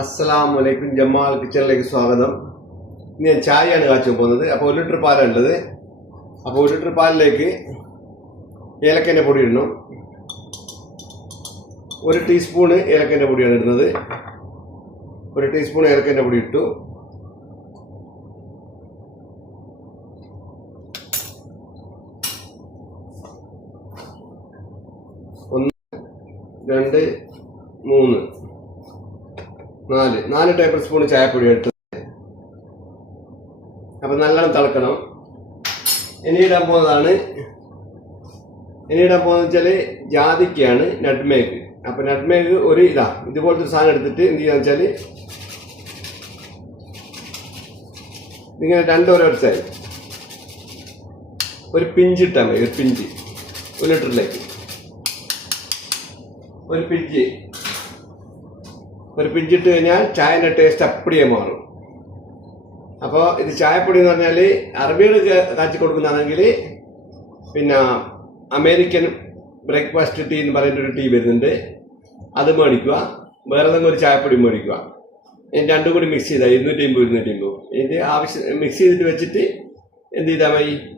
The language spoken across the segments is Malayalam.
അസ്സലാം വലൈക്കും ജമാൽ കിച്ചണിലേക്ക് സ്വാഗതം. ഇനി ഞാൻ ചായയാണ് കാച്ചു പോകുന്നത്. അപ്പോൾ ഒരു ലിറ്റർ പാലാണ് ഉള്ളത്. അപ്പോൾ ഒരു ലിറ്റർ പാലിലേക്ക് ഏലക്കന്റെ പൊടി ഇടണം. ഒരു ടീസ്പൂണ് ഏലക്കന്റെ പൊടിയാണ് ഇടുന്നത്. ഒരു ടീസ്പൂൺ ഏലക്കന്റെ പൊടി ഇട്ടു. ഒന്ന് രണ്ട് മൂന്ന്. നാല്. നാല് ടേബിൾ സ്പൂൺ ചായപ്പൊടി എടുത്ത് അപ്പം നല്ലോണം തിളക്കണം. ഇനി ഇടാൻ പോകുന്നതാണ്. ഇനി ഇടാൻ പോകുന്നത് വെച്ചാൽ ജാതിക്കയാണ് നട്ട്മേഗ് അപ്പം നട്ട്മേഗ് ഒരു ഇതാ ഇതുപോലത്തെ ഒരു സാധനം എടുത്തിട്ട് എന്ത് ചെയ്യാന്ന് വെച്ചാൽ ഇങ്ങനെ രണ്ടോരോ അടിച്ചായി ഒരു പിഞ്ച് ഇട്ടാൽ മതി ഒരു പിഞ്ച്. ഒരു ലിറ്ററിലേക്ക്. ഒരു പിഞ്ച്. ഒരു പിഞ്ചിട്ട് കഴിഞ്ഞാൽ ചായന്റെ ടേസ്റ്റ് അപ്പടിയേ മാറും. അപ്പോൾ ഇത് ചായപ്പൊടി എന്ന് പറഞ്ഞാൽ അറബികൾ കാച്ചി കൊടുക്കുന്നതാണെങ്കിൽ പിന്നെ അമേരിക്കൻ ബ്രേക്ക്ഫാസ്റ്റ് ടീ എന്ന് പറയുന്ന ഒരു ടീ വരുന്നുണ്ട്. അത് മേടിക്കുക. വേറെ തന്നെ ഒരു ചായപ്പൊടി മേടിക്കുക. ഇനി രണ്ടും കൂടി മിക്സ് ചെയ്താൽ ഇരുന്നൂറ്റി അമ്പത് ഇരുന്നൂറ്റി അമ്പത് ഇത് ആവശ്യം മിക്സ് ചെയ്തിട്ട് വെച്ചിട്ട് എന്ത് ചെയ്താൽ മതി?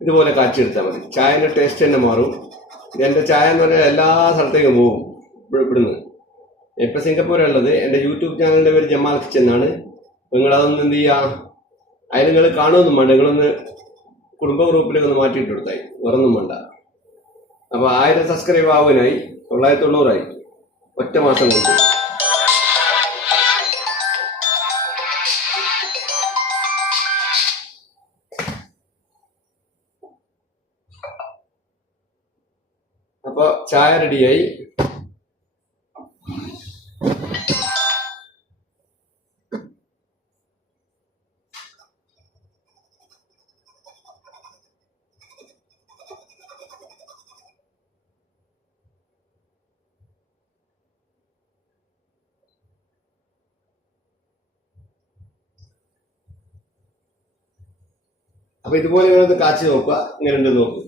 ഇതുപോലെ കാച്ചെടുത്താൽ മതി. ചായന്റെ ടേസ്റ്റ് തന്നെ മാറും. എന്റെ ചായ എന്ന് പറഞ്ഞാൽ എല്ലാ സ്ഥലത്തേക്കും പോകും ഇവിടെ- ഇവിടുന്ന്. ഇപ്പം സിംഗപ്പൂരുള്ളത് എന്റെ യൂട്യൂബ് ചാനലിന്റെ പേര് ജമാൽ കിച്ചൻ എന്നാണ്. നിങ്ങളതൊന്ന് എന്ത് ചെയ്യുക അതിൽ നിങ്ങൾ കാണുമൊന്നും വേണ്ട. നിങ്ങളൊന്ന് കുടുംബ ഗ്രൂപ്പിലേക്ക് ഒന്ന് മാറ്റിയിട്ട് കൊടുത്തായി. വേറൊന്നും വേണ്ട. അപ്പോൾ ആയിരം സബ്സ്ക്രൈബ് ആവാനായി. തൊള്ളായിരത്തി തൊണ്ണൂറായി ഒറ്റ മാസം കൊണ്ട്. അപ്പോൾ ചായ റെഡിയായി അപ്പോൾ ഇതുപോലെ ഇങ്ങനെ കാച്ചി നോക്കുക. ഇങ്ങനെ ഉണ്ട് നോക്കുക